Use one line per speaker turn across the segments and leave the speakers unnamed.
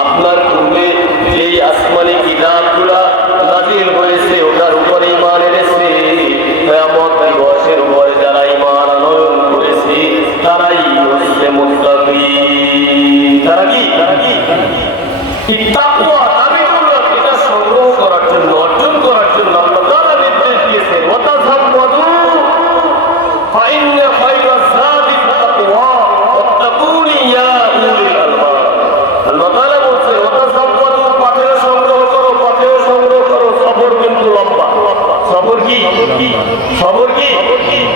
আপনার পূর্বে যেই আসমানি কিতাবগুলা নাজিল হয়েছে, ওটার উপরে ইমান এনেছে। কেয়ামত দিবসের উপরে যারা ইমান আনয়ন করেছে, তারাই হচ্ছে মুস্তাকি তারা কি? তারা কি? সবর কি?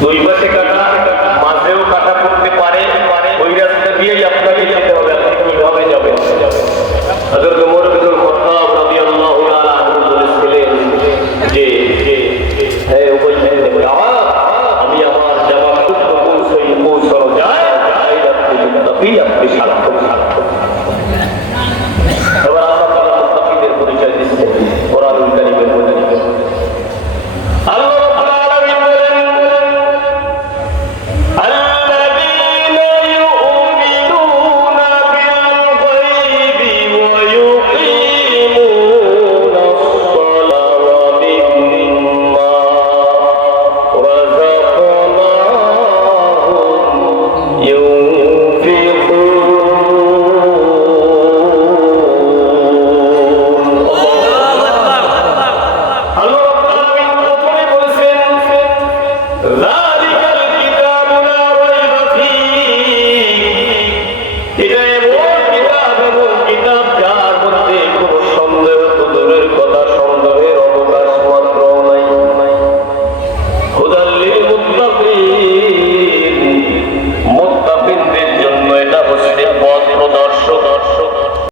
দুই পাশে